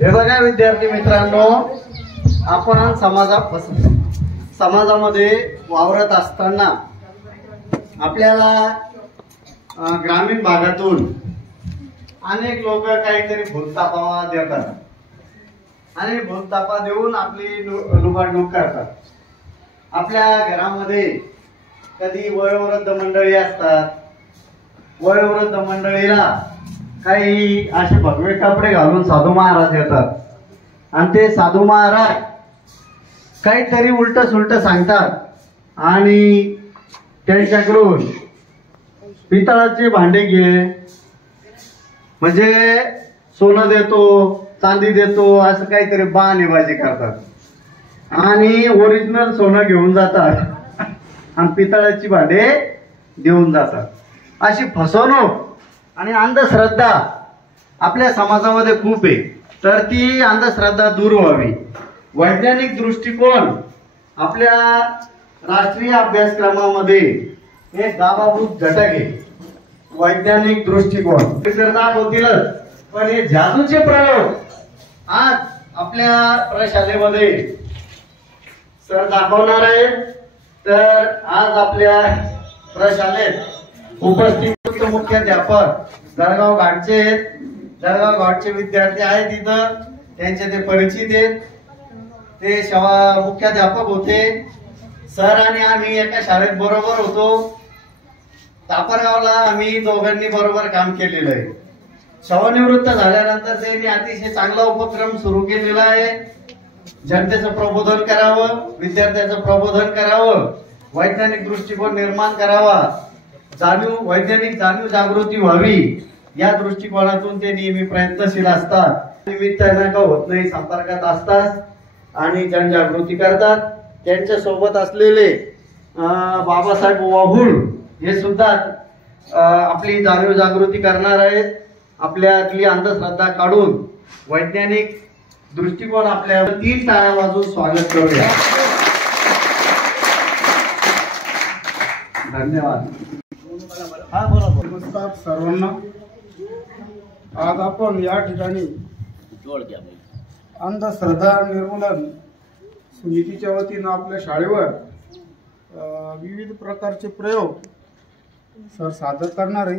हे बघा विद्यार्थी मित्रांनो, आपण समाजामध्ये वावरत असताना आपल्याला ग्रामीण भागातून अनेक लोक काहीतरी भूलतापा देतात आणि भूलतापा देऊन आपली लुबाडणूक करतात. आपल्या घरामध्ये कधी वयोवृद्ध मंडळी असतात. वयोवृद्ध मंडळीला काही असे भगवे कपडे घालून साधू महाराज येतात आणि ते साधू महाराज काहीतरी उलट सुलट सांगतात आणि त्यांच्याकडून पितळाचे भांडे घे, म्हणजे सोनं देतो, चांदी देतो, असं काहीतरी बहाणेबाजी करतात आणि ओरिजिनल सोनं घेऊन जातात आणि पितळाची भांडे देऊन जातात. अशी फसवणूक आणि अंधश्रद्धा आपल्या समाजामध्ये खूप आहे. तर ती अंधश्रद्धा दूर व्हावी. वैज्ञानिक दृष्टिकोन आपल्या राष्ट्रीय अभ्यासक्रमामध्ये एक गावाभूत घटक आहे. वैज्ञानिक दृष्टिकोन तर दाखवतीलच, पण हे जादूचे प्रयोग आज आपल्या प्रशालेमध्ये सर दाखवणार आहेत. तर आज आपल्या प्रशालेत उपस्थित मुख्याध्यापक जळगाव घाटचे आहेत. जळगाव घाटचे विद्यार्थी आहेत तिथं, त्यांचे ते परिचित आहेत. ते मुख्याध्यापक होते. सर आणि आम्ही एका शाळेत बरोबर होतो. तापरगावला आम्ही दोघांनी बरोबर काम केलेलं आहे. सेवानिवृत्त झाल्यानंतर त्यांनी अतिशय चांगला उपक्रम सुरू केलेला आहे. जनतेचं प्रबोधन करावं, विद्यार्थ्याचं प्रबोधन करावं, वैज्ञानिक दृष्टिकोन निर्माण करावा, वैज्ञानिक जाणीव जागृती व्हावी, या दृष्टिकोनातून ते नेहमी प्रयत्नशील असतात. निमित्तानं का होत नाही संपर्कात असतात आणि जनजागृती करतात. त्यांच्या सोबत असलेले बाबासाहेब वाहुळ हे सुद्धा आपली जाणीव जागृती करणार आहेत. आपल्यातली अंधश्रद्धा काढून वैज्ञानिक दृष्टिकोन आपल्या 3 टाळ्या वाजवून स्वागत करूया. धन्यवाद. हा बरोबर. नमस्कार सर्वांना. आज आपण या ठिकाणी अंधश्रद्धा निर्मूलन समितीच्या वतीनं आपल्या शाळेवर विविध प्रकारचे प्रयोग सर सादर करणार आहे.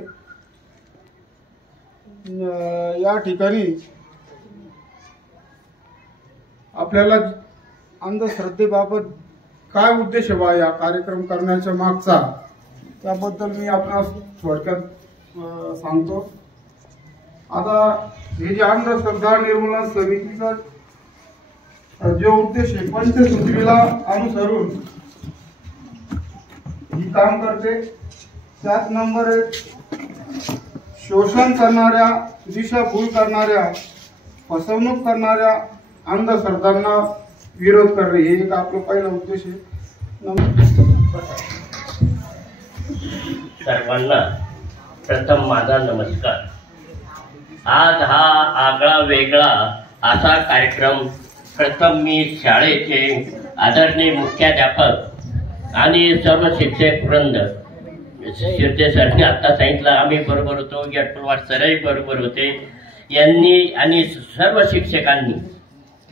या ठिकाणी आपल्याला अंधश्रद्धेबाबत काय उद्देश आहे या कार्यक्रम करण्याच्या मागचा, त्याबद्दल मी आपणास थोडक्यात सांगतो. आता हे जे अंधश्रद्धा निर्मूलन समितीचा जो उद्देश आहे, पंचसूत्रीला अनुसरून ही काम करते. त्यात नंबर 1, शोषण करणाऱ्या, दिशाभूल करणाऱ्या, फसवणूक करणाऱ्या अंधश्रद्धांना विरोध करणे, हे एक आपला पहिला उद्देश आहे. सर्वांना प्रथम माझा नमस्कार. आज हा आगळा वेगळा असा कार्यक्रम प्रथम मी शाळेचे आदरणीय मुख्याध्यापक आणि सर्व शिक्षक वृंद, शिर्के सरने आता सांगितलं, आम्ही बरोबर होतो, गेटपलवाड सरही बरोबर होते, यांनी आणि सर्व शिक्षकांनी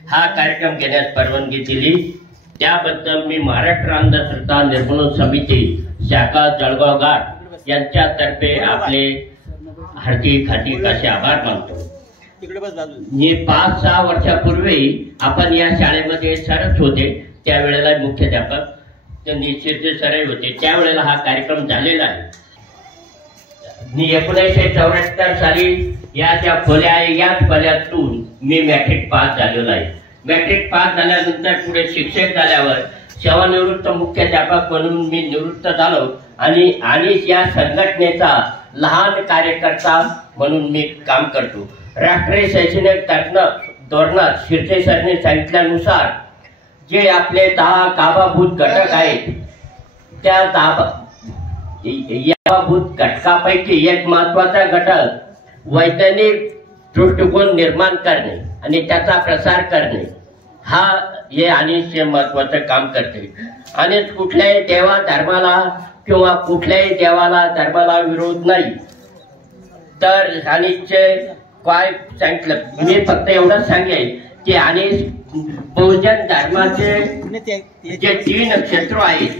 हा कार्यक्रम घेण्यास परवानगी दिली. त्याबद्दल मी महाराष्ट्र अंधश्रद्धा निर्मूलन समिती शाखा जळगाव घाट यांच्यातर्फे आपले हार्दिक असे आभार मानतो. मी 5-6 वर्षापूर्वी आपण या शाळेमध्ये सरच होते, त्यावेळेला मुख्याध्यापक शिर्के सरही होते, त्यावेळेला हा कार्यक्रम झालेला आहे. 1974 साली या ज्या खोल्या आहे याच खोल्यातून मी मॅट्रिक पास झालेलो आहे. मॅट्रिक पास झाल्यानंतर पुढे शिक्षक झाल्यावर सेवानिवृत्त मुख्याध्यापक म्हणून मी निवृत्त झालो आणि या संघटनेचा लहान कार्यकर्ता म्हणून मी काम करतो. राष्ट्रीय शैक्षणिक धोरणात शिर्के सरने सांगितल्यानुसार जे आपले 10 गाभाभूत घटक आहेत त्या गाभाभूत घटकापैकी एक महत्वाचा घटक वैज्ञानिक दृष्टिकोन निर्माण करणे आणि त्याचा प्रसार करणे हे अनिश्चय महत्वाचं काम करते. आणि कुठल्याही देवा धर्माला किंवा कुठल्याही धर्माला विरोध नाही. तर अनिश्चय काय सांगितलं मी फक्त एवढंच सांगेन की आणि बहुजन धर्माचे जे 3 शत्रू आहेत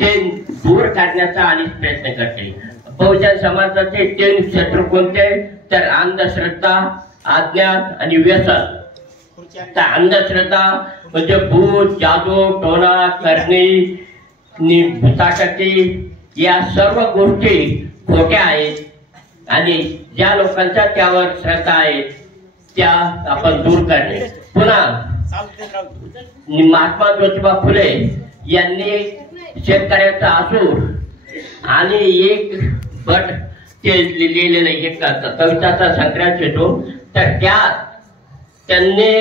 ते दूर करण्याचा आणि प्रयत्न करते. बहुजन समाजाचे 3 शत्रू कोणते तर अंधश्रद्धा, अज्ञान आणि व्यसन. तर अंधश्रद्धा म्हणजे भूत, जादू, टोना करणे, भूताशक्ती या सर्व गोष्टी खोट्या आहेत आणि ज्या लोकांच्या त्यावर श्रद्धा आहे त्या आपण दूर करणे. पुन्हा महात्मा ज्योतिबा फुले यांनी शेतकऱ्याचा असूर आणि एक बट ते लिहिलेलं एक कविताचा संग्रह येतो. तर त्यात त्यांनी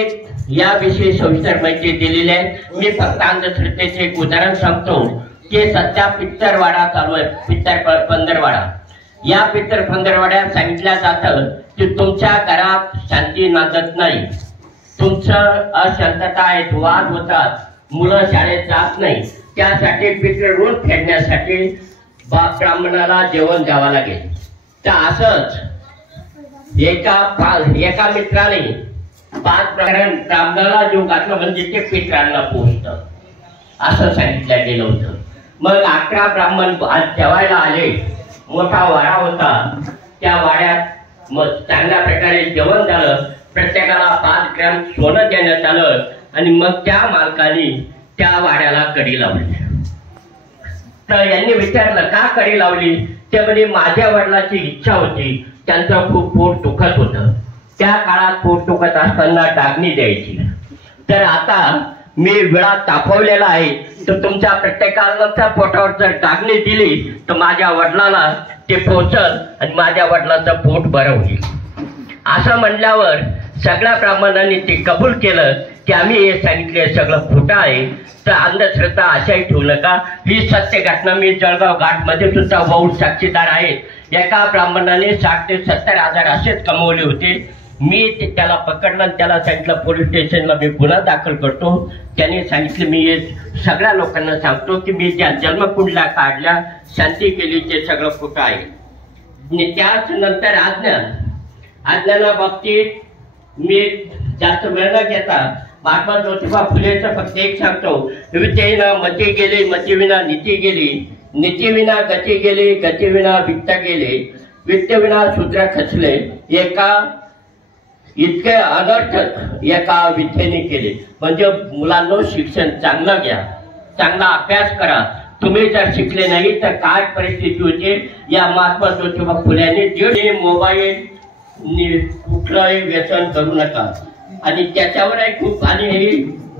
याविषयी सविस्तर माहिती दिलेली आहे. मी फक्त अंधश्रद्धेचे एक उदाहरण सांगतो की सध्या पित्तरवाडा चालू आहे. पित्तर पंधरवाडा. या पित्तर पंधरवाड्यात सांगितलं जातं की तुमच्या घरात शांती नांदत नाही, तुमचं अशांतता आहेत, वाद होतात, मुलं शाळेत जात नाही. त्यासाठी पित्र ऋण फेडण्यासाठी ब्राह्मणाला जेवण द्यावं लागेल. तर असंच एका मित्राने 5 प्रकरण ब्राह्मणाला जीव घातलं म्हणजे ते पित्रांना पोहोचतं असं सांगितलं गेलं होतं. मग 11 ब्राह्मण जेवायला आले. मोठा वाडा होता. त्या वाड्यात मग चांगल्या प्रकारे जेवण झालं. प्रत्येकाला 5 ग्रॅम सोनं देण्यात आलं आणि मग त्या मालकाने त्या वाड्याला कडी लावली. तर यांनी विचारलं का कडी लावली. ते म्हणजे माझ्या वडिलांची इच्छा होती, त्यांचं खूप पोट दुखत होतं. त्या काळात पोट दुखत असताना डागणी द्यायची. तर आता मी विळा तापवलेला आहे तर तुमच्या प्रत्येकाच्या पोटावर जर डागणी दिली तर माझ्या वडिलाला ते पोचल आणि माझ्या वडिलांचं पोट बरं होईल. असं म्हणल्यावर सगळ्या ब्राह्मणांनी ते कबूल केलं की आम्ही हे सांगितले सगळं खोटं आहे. तर अंधश्रद्धा अशाही ठेवू नका. ही सत्य घटना मी जळगाव घाट मध्ये सुद्धा बहुत साक्षीदार आहेत. एका ब्राह्मणाने 60 ते 70 हजार असेच कमवले होते. मी त्याला पकडलं आणि त्याला सांगितलं पोलीस स्टेशनला मी गुन्हा दाखल करतो. त्याने सांगितलं मी हे सगळ्या लोकांना सांगतो की मी ज्या जन्मकुंडल्या काढल्या शांती केली ते सगळं खोटं आहे. त्याच नंतर अज्ञाना बाबतीत मी जास्त वेळ न घेता महात्मा ज्योतिबा फुलेचं फक्त एक सांगतो. विद्येना मती गेली, मतीविना नीती गेली, नीतीविना गती गेली, गतीविना वित्त गेले, वित्तविना शूद्र खचले, एका इतके अनर्थ एका विद्येने केले. म्हणजे मुलांना शिक्षण चांगलं घ्या, चांगला अभ्यास करा. तुम्ही जर शिकले नाही तर काय परिस्थिती होते. या महात्मा ज्योतिबा फुल्यांनी दीड मोबाईल कुठलंही व्यसन करू नका. आणि त्याच्यावरही खूप आणि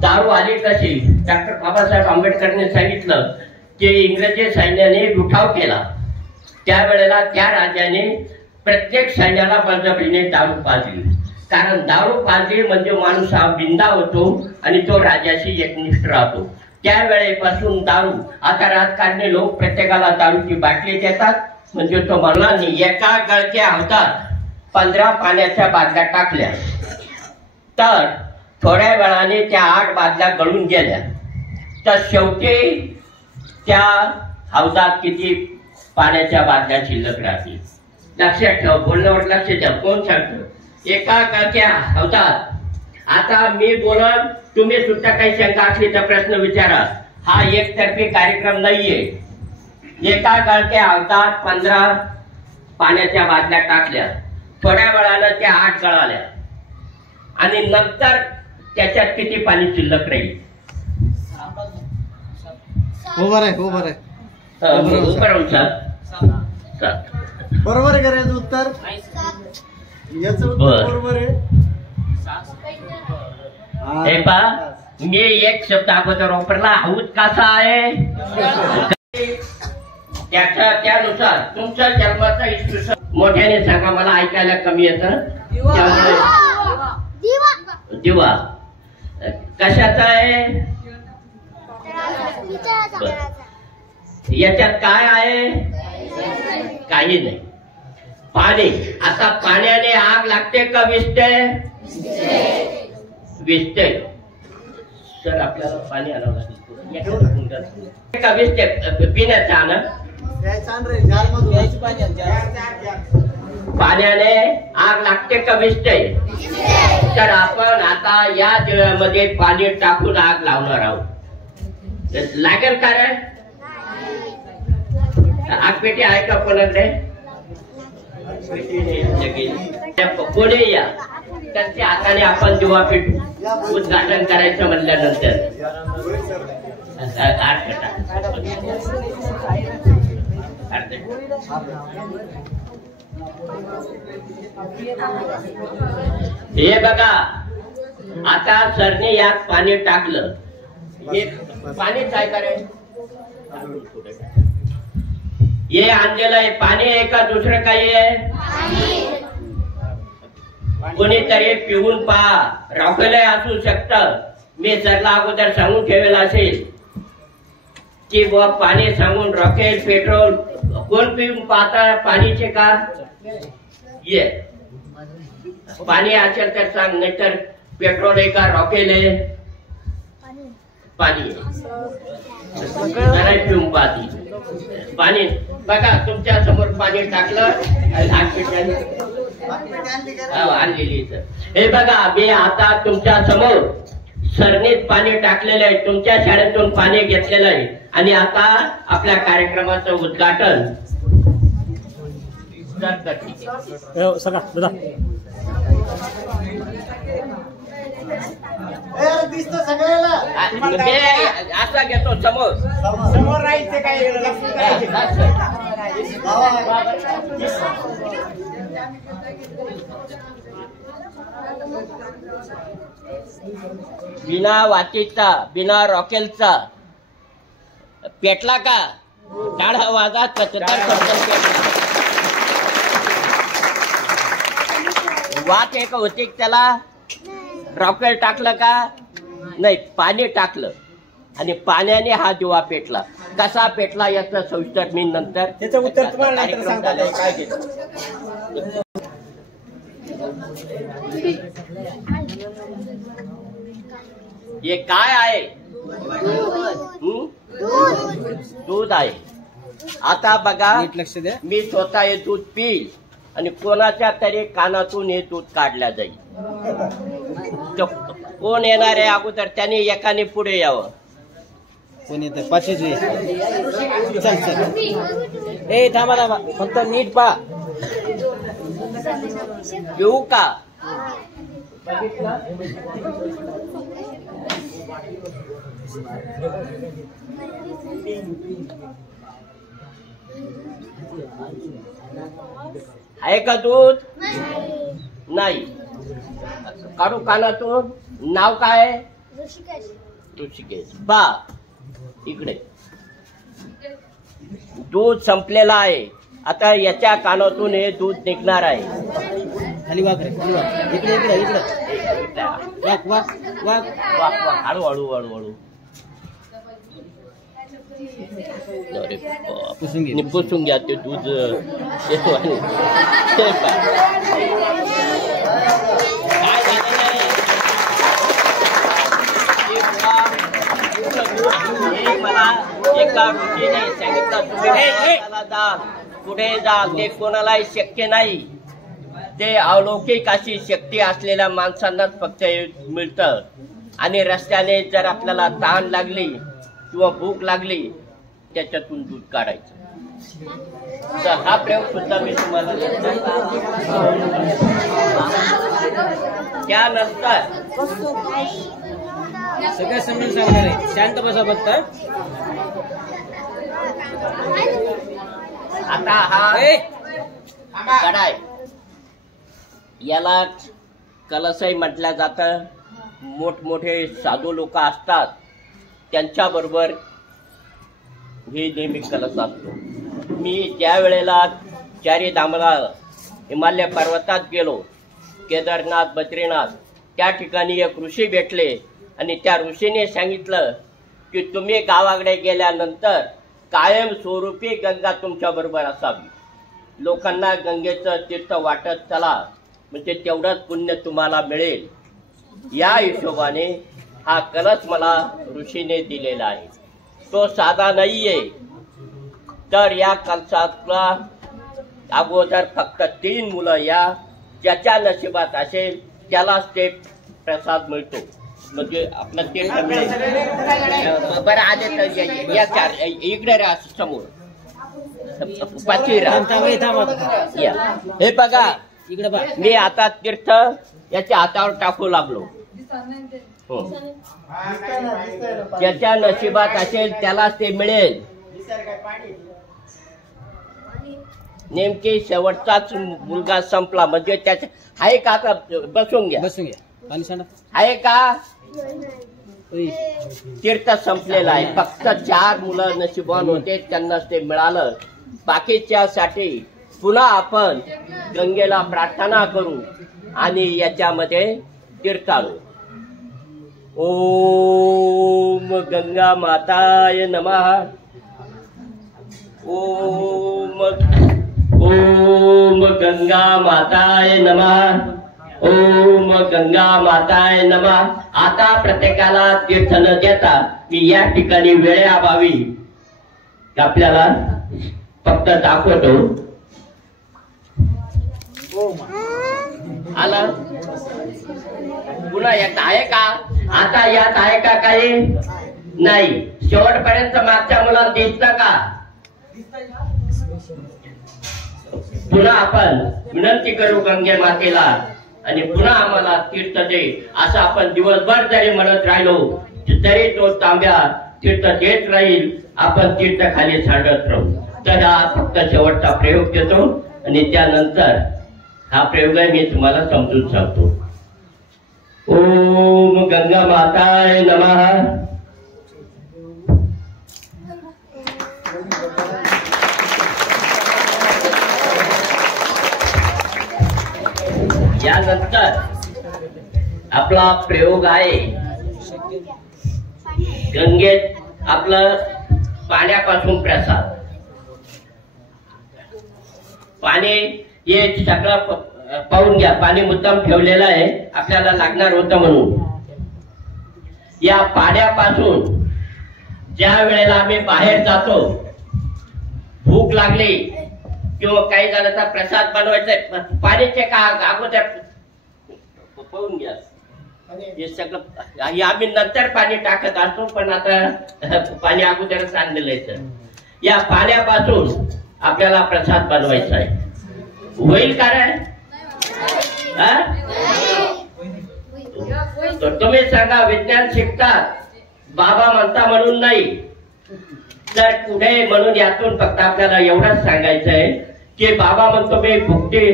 दारू आली कशी. डॉक्टर बाबासाहेब आंबेडकरने सांगितलं की इंग्रजी सैन्याने उठाव केला त्यावेळेला त्या राजाने प्रत्येक सैन्याला बळजबरीने दारू पाजली. कारण दारू पाजली म्हणजे माणूस हा बिंदा होतो आणि तो राजाशी एकनिष्ठ राहतो. त्यावेळेपासून दारू. आता राजकारणी लोक प्रत्येकाला दारूची बाटली देतात म्हणजे तो म्हणला नाही. एका गळक्या हातात 15 पाण्याच्या बादल्या टाकल्या तर थोड्या वेळाने त्या 8 बादल्या गळून गेल्या. तर शेवटी त्या हौदात किती पाण्याच्या बादल्या शिल्लक राहतील. लक्षात ठेवा. बोलण्यावर लक्ष द्या. कोण सांगतो. एका गळक्या हौदात. आता मी बोलन तुम्ही सुद्धा काही शंका असली तर प्रश्न विचारा. हा एकतर्फी कार्यक्रम नाहीये. एका गळक्या हौदात 15 पाण्याच्या बादल्या टाकल्या. थोड्या वेळानं त्या 8 गळाल्या आणि नंतर त्याच्यात किती पाणी शिल्लक राहील. बरोबर आहे. बरोबर आहे करायचं उत्तर. याचं उत्तर बरोबर आहे. हे पहा मी एक शब्द अगोदर वापरला, आऊत कसा आहे त्यानुसार तुमच्या जन्माचा इसवी मोठ्याने सांगा, मला ऐकायला कमी येतं. त्यामुळे दिवा कशाचा आहे? याच्यात काय आहे? काही नाही. पाणी. आता पाण्याने आग लागते का विझते? विझते. सर आपल्याला पाणी आणावं लागेल का विझते? पिण्याचं आणा. पाण्याने आग लागते का विझते? तर आपण आता या दिव्यामध्ये पाणी टाकून आग लावणार आहोत. लागेल का रे? आगपेटी आहे का कोणाकडे? कोणी या त्यांच्या हाताने आपण दिवा पेटू. उद्घाटन करायचं म्हणल्यानंतर हे बघा, आता सरने यात पाणी टाकलं. हे पाणीच आहे का रे? हे आणलेलं आहे पाणी आहे का दुसरं काही आहे? कोणीतरी पिऊन पहा, रॉकेलही असू शकतं. मी सरला अगोदर सांगून ठेवलेलं असेल की बुवा पाणी सांगून रॉकेल पेट्रोल कोण पिऊन पाहता पाणीचे का? ये पाणी असेल तर सांग, नाहीतर पेट्रोल आहे का रॉकेल आहे? पाणी आहे. पिऊन पाहती पाणी. बघा तुमच्या समोर पाणी टाकलं आणलेली. हे बघा, मी आता तुमच्या समोर सरनेच पाणी टाकलेलं आहे. तुमच्या शाळेतून पाणी घेतलेलं आहे आणि आता आपल्या कार्यक्रमाचं उद्घाटन असा घेतो समोर समोर राहायचं काय? बिना वातीचा बिना रॉकेलचा पेटला का? टाळा वाजा वाट एक होती त्याला. रॉकेल टाकलं का? नाही, पाणी टाकलं आणि पाण्याने हा दिवा पेटला. कसा पेटला याचं सविस्तर मी नंतर त्याचं उत्तर तुम्हाला काय देतो. हे काय आहे? दूध आहे. आता बघा, लक्ष द्या, मी स्वतः हे दूध पिईल आणि कोणाच्या तरी कानातून हे दूध काढल्या जाईल. कोण येणार आहे अगोदर? त्याने एकाने पुढे यावं. कोण येत? पाचशेच ए थांबा थांबा, फक्त नीट पा. येऊ का? आहे का दूध? नाही. काढू कानातून. नाव काय? ऋषिकेश. बा इकडे दूध संपलेलं आहे. आता याच्या कानातून हे दूध निघणार आहे. खाली वाक रे, इकडे इकडे इकडे वाक वाक वाक वाक वाक. हळू हळू हळू हळू. पुसून घ्या ते दूध. मला एका ऋषीने सांगितलं, पुढे जा. ते कोणालाही शक्य नाही. ते अलौकिक अशी शक्ती असलेल्या माणसांनाच फक्त मिळतं. आणि रस्त्याने जर आपल्याला तहान लागली किंवा भूक लागली, त्याच्यातून दूध काढायचं. तर हा प्रयोग सुद्धा मी तुम्हाला त्यानंतर सगळं समजून सांगणार आहे. शांत बसा फक्त. आता हा कढाई, याला कलशही म्हटलं जातं मोठमोठे साधू लोक असतात त्यांच्याबरोबर हे नेहमी कलत असतो. मी ज्या वेळेला चारीधामला हिमालय पर्वतात गेलो, केदारनाथ, बद्रीनाथ, त्या ठिकाणी एक ऋषी भेटले आणि त्या ऋषीने सांगितलं की तुम्ही गावाकडे गेल्यानंतर कायम स्वरूपी गंगा तुमच्या बरोबर असावी. लोकांना गंगेचं तीर्थ वाटत चला, म्हणजे तेवढंच पुण्य तुम्हाला मिळेल. या हिशोबाने हा कलश मला ऋषीने दिलेला आहे. तो साधा नाहीये. तर या कलशातला अगोदर फक्त 3 मुलं या ज्याच्या नशिबात असेल त्यालाच ते प्रसाद मिळतो, म्हणजे आपला तीर्थ मिळेल. बरं आले तर या 4 इकडे राहा समोर 5वी राहा. हे बघा इकडे बघा, मी आता तीर्थ याच्या हातावर टाकू लागलो. हो, ज्याच्या नशिबात असेल त्यालाच ते मिळेल. नेमकी शेवटचाच मुलगा संपला म्हणजे त्याच्या आहे का? आता बसून घ्या आहे का? तीर्थ संपलेलं आहे. फक्त 4 मुलं नशिबान होते त्यांनाच ते मिळालं. बाकीच्यासाठी पुन्हा आपण गंगेला प्रार्थना करू आणि याच्यामध्ये तीर्थ आणू. ओम गंगा माताय नमः. ओम गंगा माताय नमः. ओम गंगा माताय नमः. आता प्रत्येकाला तीर्थ न देता मी या ठिकाणी वेळेअभावी आपल्याला फक्त दाखवतो. आला पुन्हा यात आहे का? आता यात आहे का? काही नाही. शेवटपर्यंत मागच्या मुलांना दिसतं का? पुन्हा आपण विनंती करू गंगे मातेला आणि पुन्हा आम्हाला तीर्थ दे असं आपण दिवसभर जरी म्हणत राहिलो तरी तो तांब्या तीर्थ देत राहील. आपण तीर्थ खाली सांडत राहू. तर हा फक्त शेवटचा प्रयोग देतो आणि त्यानंतर हा प्रयोग मी तुम्हाला समजून सांगतो. ओम गंगा माताय नमः. यानंतर आपला प्रयोग आहे गंगेत आपलं पाण्यापासून प्रसाद. पाणी हे सगळं पाहून घ्या. पाणी मुद्दाम ठेवलेलं आहे आपल्याला लागणार होतं म्हणून. या पाण्यापासून ज्या वेळेला आम्ही बाहेर जातो, भूक लागली किंवा काही झालं तर प्रसाद बनवायचा, पाण्याचे का अगोदर पाहून घ्या. हे सगळं हे आम्ही नंतर पाणी टाकत असतो, पण आता पाणी अगोदरच आणलेलं आहे. या पाण्यापासून आपल्याला प्रसाद बनवायचा आहे. होईल कारण तुम्ही सांगा. विज्ञान शिकतात बाबा म्हणता म्हणून नाही, तर पुढे म्हणून यातून फक्त आपल्याला एवढंच सांगायचं आहे की बाबा म्हणतो मी भुकटी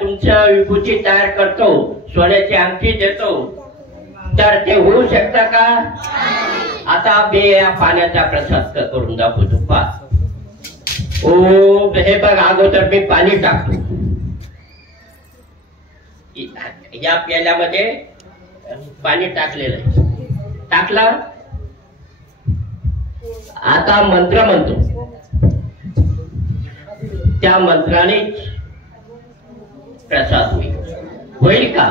तुमच्या विभूची तयार करतो, सोन्याची अंगठी देतो, तर ते होऊ शकतं का? आता मी या पाण्याचा प्रसाद करून दाखवतो. पा ओ हे बघ, अगोदर मी पाणी टाकतो. या प्याल्यामध्ये पाणी टाकलेलं आहे. टाकला. आता मंत्र म्हणतो. त्या मंत्राने प्रसाद होईल का?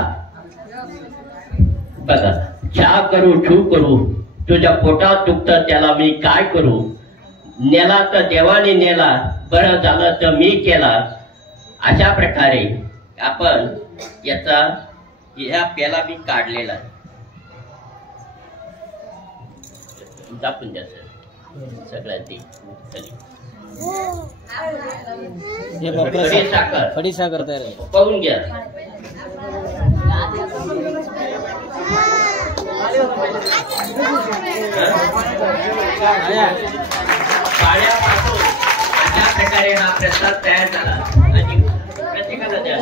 बघा. चहा करू छू करू, तुझ्या पोटात दुखतं त्याला मी काय करू. नेला तर देवाने नेला, बरं झालं तर मी केला. अशा प्रकारे आपण याचा ह्या प्याला मी काढलेला आहे. दाखवून द्या सर सगळ्यांनी. खडी साखर तयार पाहून घ्या. पाण्यापासून अशा प्रकारे हा प्रसाद तयार झाला आणि प्रत्येकाला द्या.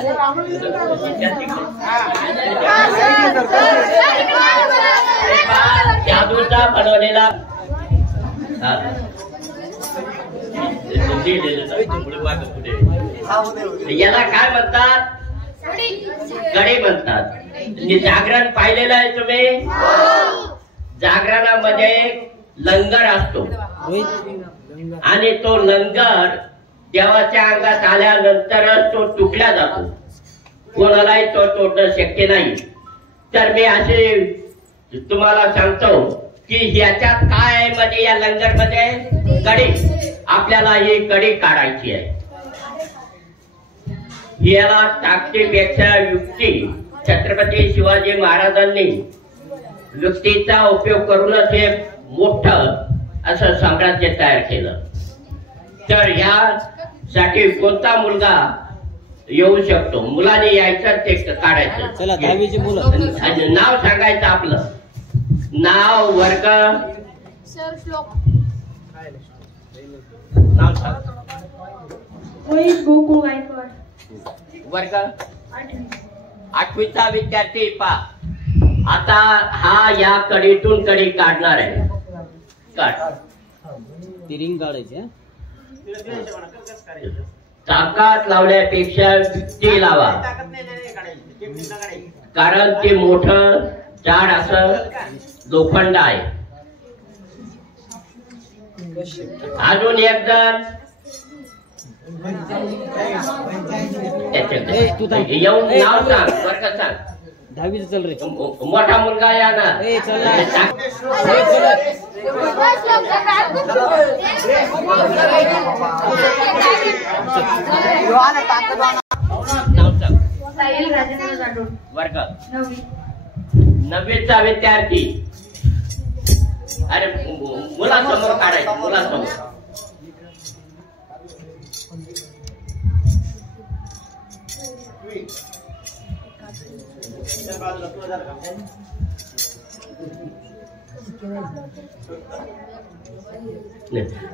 जादूचा बनवलेला याला काय म्हणतात? कडी म्हणतात. जागरण पाहिलेलं आहे तुम्ही? जागरणामध्ये लंगर असतो आणि तो लंगर देवाच्या अंगात आल्यानंतरच तो तुटला जातो. कोणालाही तो तोडणं शक्य नाही. तर मी असे तुम्हाला सांगतो की याच्यात काय आहे, म्हणजे या लंगर मध्ये कडी, आपल्याला ही कडी काढायची आहे. याला ताकदीपेक्षा युक्ती, छत्रपती शिवाजी महाराजांनी युक्तीचा उपयोग करूनच हे मोठं असं साम्राज्य तयार केलं. तर ह्यासाठी कोणता मुलगा येऊ शकतो? मुलाने यायचं, ते काढायचं. चला 10वीची मुलं, नाव सांगायचं आपलं नाव, वर्ग, नाव सांग. वर्ग 8वीचा विद्यार्थी पा. आता हा या कडीतून कडी काढणार आहे. काढ. तिरिंग काढायची. ताकद लावण्यापेक्षा युक्ती लावा, कारण ते मोठं जाड असं लोखंड आहे. अजून एक जण येऊन नाव सांग, वर्ग सांग. 10वीचं चल रे. मोठा मुलगा या ना. वर्ग 9वीचा विद्यार्थी. अरे मुलासमोर काढायचं, मुलासमोर.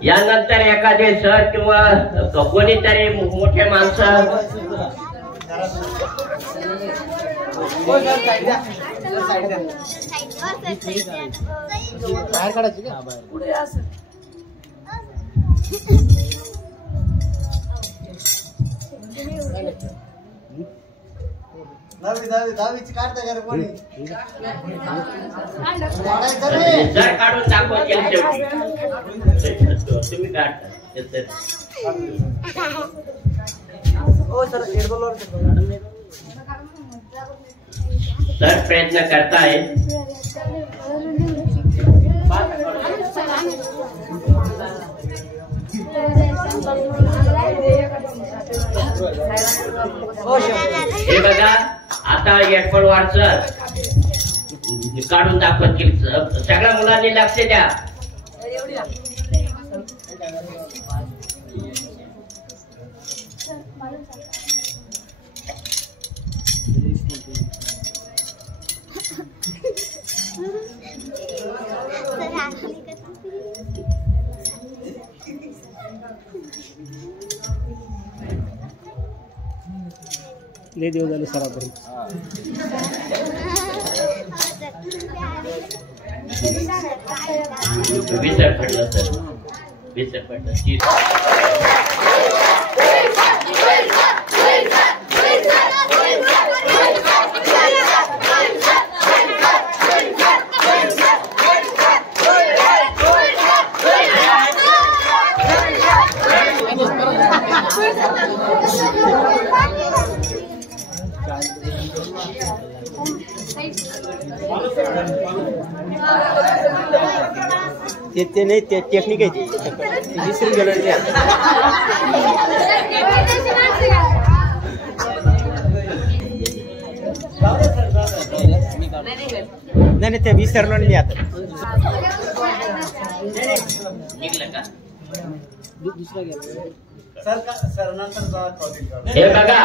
यानंतर एखादे सर किंवा कोणीतरी मोठे माणसं बाहेर काढायची का? पुढे असं. दहावीची काढता का रे कोणी? जर काढून दाखवायचे तुम्ही काढता. सर प्रयत्न करताय. हे बघा, आता यशवंतवाड सर काढून दाखवतील. सगळ्या मुलांनी लक्ष द्या. लय दिवस झाले सरापर्यंत. विसर पडलं सर, विसर पडलं. ते नाही, ते टेक्निक आहे ती. विसरून गेलं नाही, ते विसरलो नाही आता. हे बघा,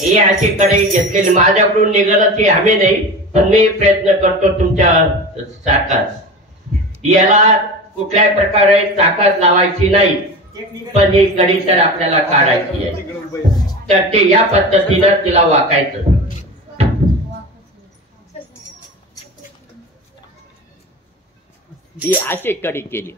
ही अशी कढई घेतलेली माझ्याकडून निघालच ही हमी नाही, पण मी प्रयत्न करतो तुमच्या सारखाच. याला कुठल्याही प्रकारे ताकद लावायची नाही, पण ही कढी तर आपल्याला काढायची आहे. तर ते या पद्धतीनं तिला वाकायचं. ही अशी कडी केली.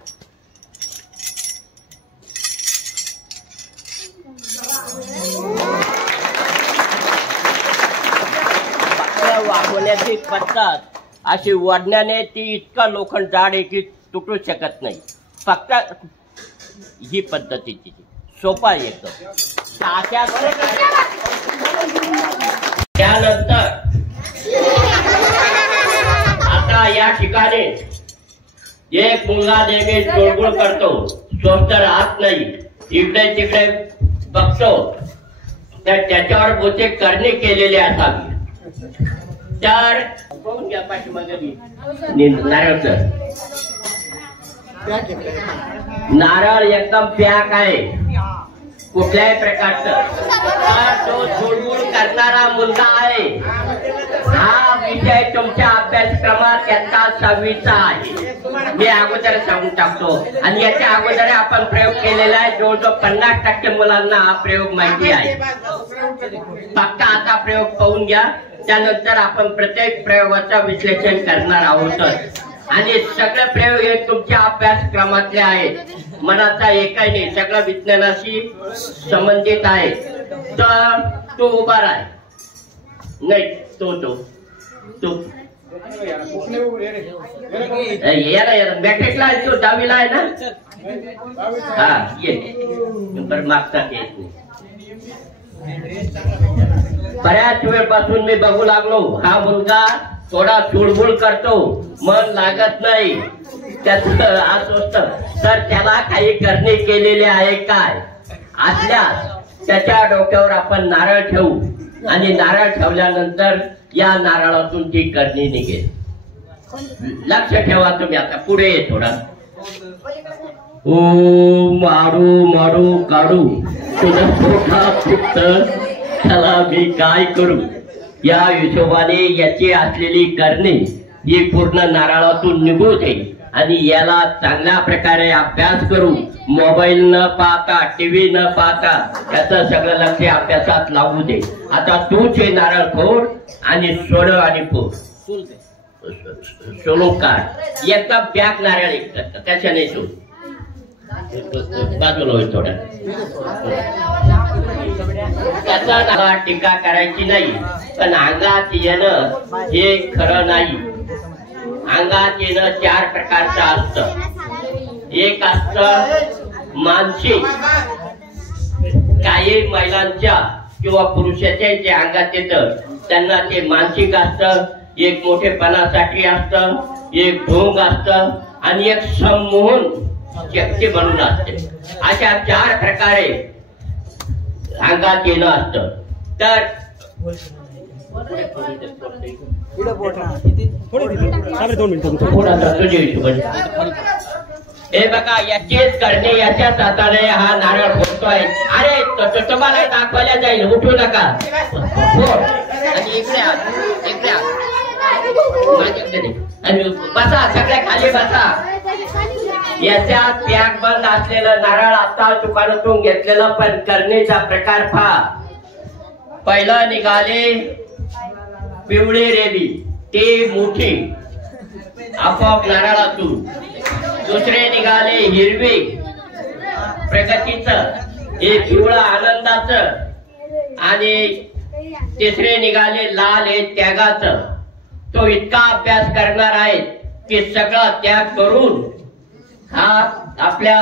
वाकवण्याची पद्धत अशी वडण्याने ती इतका लोखंड जाड आहे की तुटू शकत नाही. फक्त ही पद्धतीची सोपा एकदम. त्यानंतर आता या ठिकाणी एक मुलगा नेहमी चोळबुळ करतो, स्वस्त राहत नाही, इकडे तिकडे बघतो, तर त्याच्यावर बहुतेक करणे केलेले असावी. तर नारळ एकदम पॅक आहे कुठल्याही प्रकारचं. तो चोळबुळ करणारा मुलगा आहे. हा विषय तुमच्या अभ्यासक्रमात याचा 6वीचा आहे. मी अगोदर सांगून टाकतो. आणि याच्या अगोदर आपण प्रयोग केलेला आहे. जवळजवळ 50% मुलांना हा प्रयोग माहिती आहे. फक्त आता प्रयोग पाहून घ्या, त्यानंतर आपण प्रत्येक प्रयोगाचं विश्लेषण करणार आहोत. आणि सगळे प्रयोग हे तुमच्या अभ्यासक्रमातले आहेत. मनाचा एकही नाही, सगळं विज्ञानाशी संबंधित आहे. तर तो उभा राह नाही, तो बॅकेटला आहे, तो 10वीला आहे ना. हा ये बरं, मागचा येत नाही. बऱ्याच वेळपासून मी बघू लागलो हा मुलगा थोडा चुळबुळ करतो, मन लागत नाही त्याचं अस्वस्थ. तर त्याला काही करणे केलेले आहे काय असल्यास त्याच्या डोक्यावर आपण नारळ ठेवू आणि नारळ ठेवल्यानंतर या नारळातून ती करणी निघेल. लक्ष ठेवा तुम्ही. आता पुढे ये थोडा. ओ मारू मारू काढू तुझं पोटा फुटत, त्याला मी काय करू. या हिशोबाने याची असलेली करणे ही पूर्ण नारळातून निघू दे आणि याला चांगल्या प्रकारे अभ्यास करू. मोबाईल न पाहता, टीव्ही न पाहता याचं सगळं लक्ष अभ्यासात लावू दे. आता तूच हे नारळ फोड आणि सोड आणि फोड सोलो काढ. एकदम पॅक नारळ त्याच्याने सोड. बाजूला होईल थोडा. त्याचा टीका करायची नाही, पण अंगात येणं हे खरं नाही. अंगात येणं 4 प्रकारचं असतं. एक असतं मानसिक. काही महिलांच्या किंवा पुरुषाच्या जे अंगात येतं त्यांना ते मानसिक असतं. एक मोठेपणासाठी असतं, एक ढोंग असतं आणि एक संमोहन शक्ती बनून असते. अशा 4 प्रकारे अंगात येणं असतं. तर हे बघा, याचेच करणे याच्याच हाताने हा नारळ फोडतोय. अरे तुम्हाला दाखवायला जाईल, उठू नका. आणि इकडे आणि बसा, सगळ्या खाली बसा. याच्यात पॅक बंद असलेलं नारळ आता दुकानातून घेतलेलं, पण करणेचा प्रकार पहा. पहिलं निघाले पिवळी रेबी, ती मोठी आपोआप नारळातून. दुसरे निघाले हिरवी प्रगतीचं, हे पिवळं आनंदाचं. आणि तिसरे निघाले लाल, हे त्यागाचं. तो इतका अभ्यास करणार आहे की सगळा त्याग करून हा आपल्या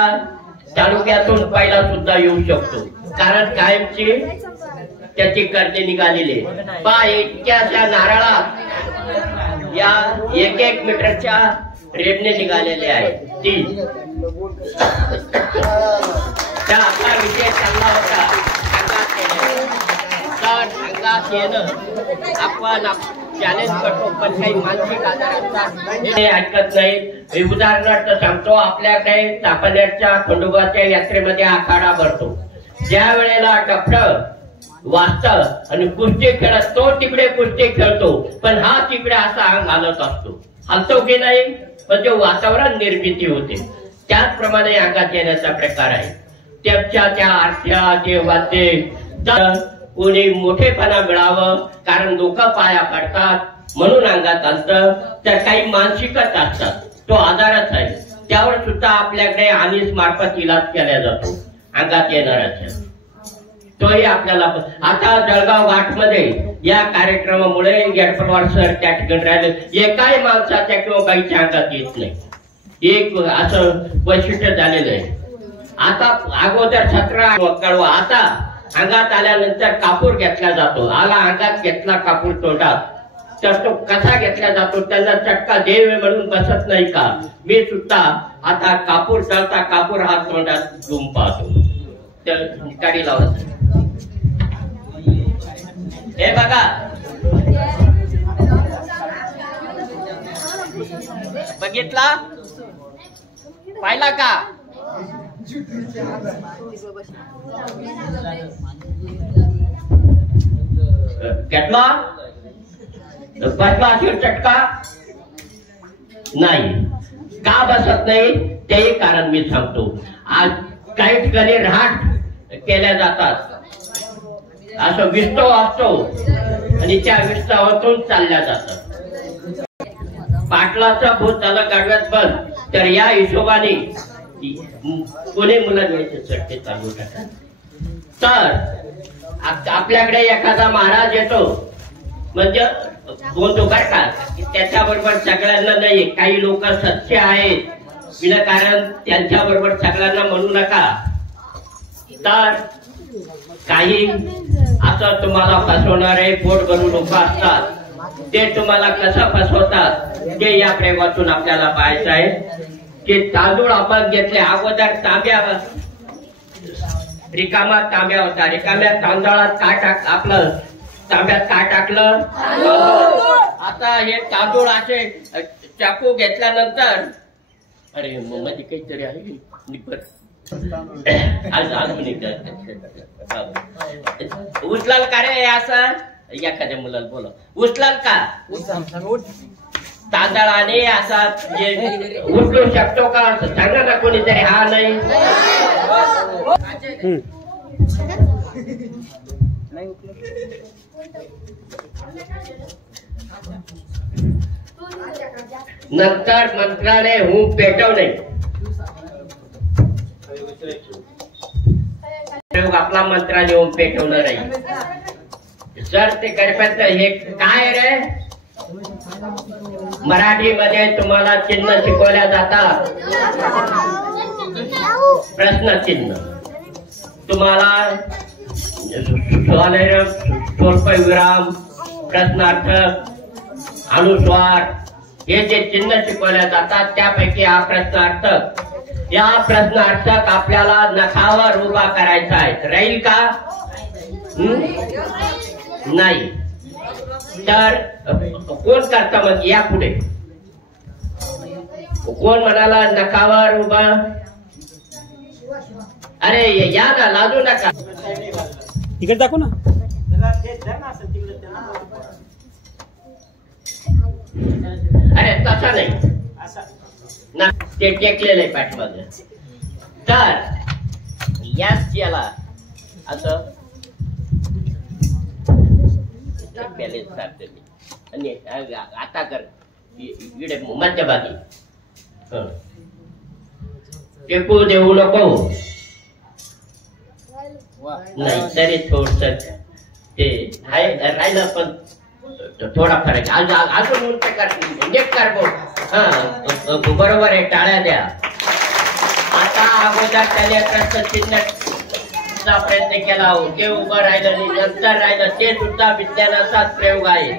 तालुक्यातून पहिला सुद्धा येऊ शकतो. कारण कायमची त्याची करणे निघालेली. पा इतक्याच्या नारळात या 1-1 मीटरच्या रेबने निघालेले आहेत. 3 त्या आपला विषय चालला होता अंगात येणं. आपण चॅलेंज करतो, पण काही मानसिक आजारांचा ऐकत नाही. उदाहरणार्थ सांगतो, आपल्याकडे चापण्याच्या खंडोबाच्या यात्रेमध्ये आखाडा भरतो. ज्या वेळेला डफड वाचत आणि कुस्ती खेळत, तो तिकडे कुस्ती खेळतो, पण हा तिकडे असा अंग हालत असतो. हलतो की नाही, म्हणजे वातावरण निर्मिती होते. त्याचप्रमाणे अंगात येण्याचा प्रकार आहे. त्याच्या त्या आरत्या जे वाद्य कोणी मोठेपणा मिळावं, कारण लोक पाया पडतात म्हणून अंगात आणतं. तर काही मानसिकच असतात, तो आजारच आहे, त्यावर सुद्धा आपल्याकडे आनिस मार्फत इलाज केला जातो अंगात येणाऱ्याचा. तोही आपल्याला आता जळगाव घाटमध्ये या कार्यक्रमामुळे गेटपवार सर त्या ठिकाणी राहिले, एकाही माणसाच्या किंवा बाईच्या अंगात येत नाही, एक असं वैशिष्ट्य झालेलं आहे. आता अगोदर 17 कळवा, आता अंगात आल्यानंतर कापूर घेतला जातो. आला अंगात घेतला कापूर तोंडात, तर तो कसा घेतला जातो, त्यांना चटका देव म्हणून बसत नाही का. मी सुद्धा आता कापूर चालता कापूर हात तोंडात घेऊन पाहतो, तर काढी लावत. हे बघा, बघितला, पाहिला का. घेतला, बसला असेल चटका नाही, का बसत नाही तेही कारण मी सांगतो. आज काही ठिकाणी रहाट केल्या जातात, असं विस्तव असतो आणि त्या विस्तवातून चालल्या जातात. पाटलाचा भूत झालं गाडव्यात बंद, तर या हिशोबाने कोणी मुलांचे चटके चालू टाकतात. तर आपल्याकडे एखादा महाराज येतो म्हणजे बोलतो बरं का, त्याच्याबरोबर सगळ्यांना नाही, काही लोक सत्य आहेत विनाकारण त्यांच्याबरोबर सगळ्यांना म्हणू नका. तर काही असं तुम्हाला फसवणारे पोट भरून लोक असतात, ते तुम्हाला कसं फसवतात ते या प्रयोगातून आपल्याला पाहायचं आहे. की तांदूळ आपण घेतले, अगोदर तांब्यावर रिकामा तांब्या होता, रिकाम्या तांदळात काय टाक, आपलं तांब्यात काय टाकलं, आता हे तांदूळ असे चाकू घेतल्यानंतर, अरे मध्ये काहीतरी आहे निपर, उचलाल का रे, असं एखाद्या मुलाला बोला, उचलाल का तांदळाने असा उचलू शकतो का, सांगा ना कोणीतरी. हा नाही, नंतर मंत्राने हूं पेटवणे, आपला मंत्राने हूं पेटवणार नाही. जर ते करतात हे काय रे, मराठीमध्ये तुम्हाला चिन्ह शिकवल्या जातात, प्रश्न चिन्ह, तुम्हाला स्वल्पविराम, प्रश्नार्थक, अनुस्वार, हे जे चिन्ह शिकवल्या जातात त्यापैकी हा प्रश्नार्थक. या प्रश्नार्थक आपल्याला नखावर उभा करायचा आहे, राहील का नाही. तर कोण करता मग, या पुढे कोण म्हणाला नखावर उभा, अरे या ना, लाजू नका, तिकडे दाखव ना. अरे तसा नाही ना, ते टेकलेलं आहे पाठीमागे. तर याला असं बॅलेन्स साधते आणि आता कर इकडे मध्यभागी टेकू देऊ नको, नाही तरी थोडस ते राहिलं, पण थोडा फरक अजून उलट कर, नीट कर बो. हा बरोबर आहे, टाळ्या द्या. आता अगोदर त्याने प्रश्न चिन्हचा प्रयत्न केला, ते उभं राहिलं आणि नंतर राहिलं, ते सुद्धा विज्ञानाचाच प्रयोग आहे.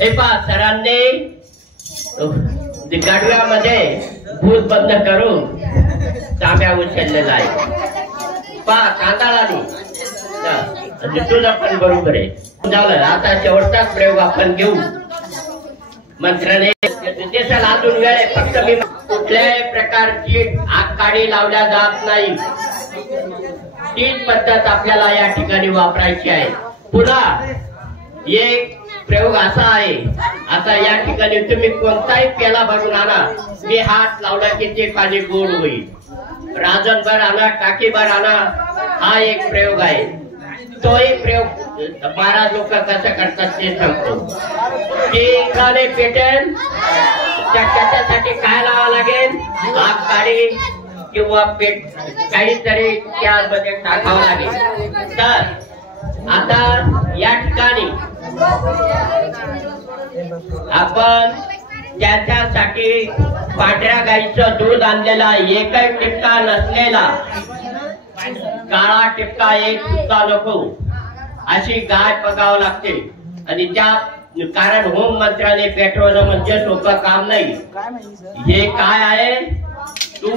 हे पहा, सरांनी गाडव्यामध्ये भूत बंद करून तांब्या उचललेला आहे. पहा, तांदळाने तुझं पण बरोबर आहे. झालं, आता शेवटचाच प्रयोग आपण घेऊ. मंत्राने देशाला अजून वेळ आहे, फक्त मी कुठल्याही प्रकारची आगकाडी लावल्या जात नाही, तीच पद्धत आपल्याला या ठिकाणी वापरायची आहे. पुन्हा एक प्रयोग असा आहे, आता या ठिकाणी तुम्ही कोणताही पेला भरून आणा, मी हात लावला की ते पाणी गोड होईल. राजनभर आणा, टाकीभर आणा, हा एक प्रयोग आहे. तोही प्रयोग 12 लोक कसं करतात ते सांगतो. ते इंद्राने पेटेल त्याच्यासाठी काय लावावं लागेल, आग काढी किंवा पेट काहीतरी त्यामध्ये टाकावं लागेल. तर आता या ठिकाणी आपण त्याच्यासाठी पांढऱ्या गाईचं दूध आणलेला, एकही टिपका नसलेला, काळा टिपका एक सुद्धा नको अशी गाय बघावं लागते. आणि त्या कारण होम मंत्र्याने पेटवणं म्हणजे सोपं काम नाही. हे काय आहे तू,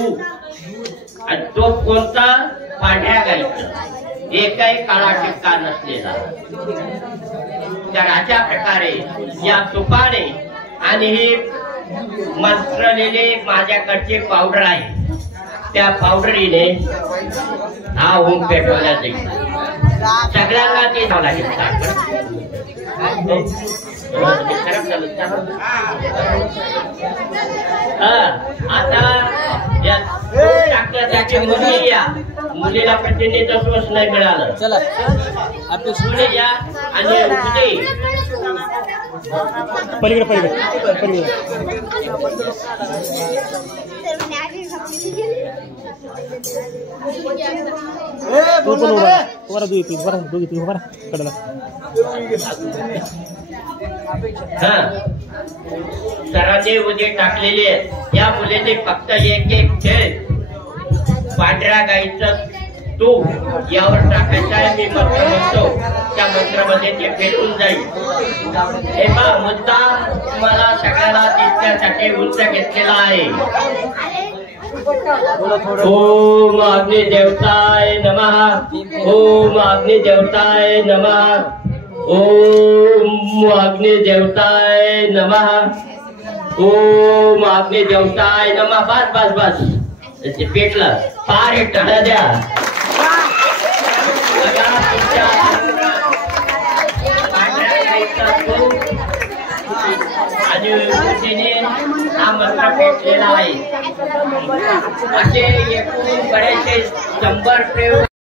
आणि तो कोणता, पांढऱ्या गाईचा, एकही काळा टिपका नसलेला. तर अशा प्रकारे या तुपाने आणि ही मंत्रलेले माझ्याकडचे पावडर आहे, त्या पावडरीने हा होम पेटवला जाईल. सगळ्यांना ते जावं लागेल. आता या टाकण्यासाठी मुली या, मुलीला प्रतिनिधित्व नाही मिळालं. चला आपली मुली या आणि उठते. पलीकडे पलीकडे पलीकडे तू पण उभा दोघी ती उभा कडला. सरांनी उदी टाकलेली आहे. या मुलीने फक्त एक एक थेंब पांढऱ्या गाईचं तूप यावर टाकायचं आहे. मी मंत्र म्हणतो, त्या मंत्रामध्ये ते पेटून जाईल. हे बघ, मुद्दा मला सगळ्याला दिसण्यासाठी उंच घेतलेला आहे. ओम अग्नि देवताय नमः, ओम अग्नि देवताय नमः, ओम अग्नि देवताय नमः, ओम अग्नि देवताय नमः. बस बस बस, ते पेटलं. फार हे टाळ्या द्या. आणि हा मंत्र पेटलेला आहे. असे एकूण बरेचसे 100 प्रयोग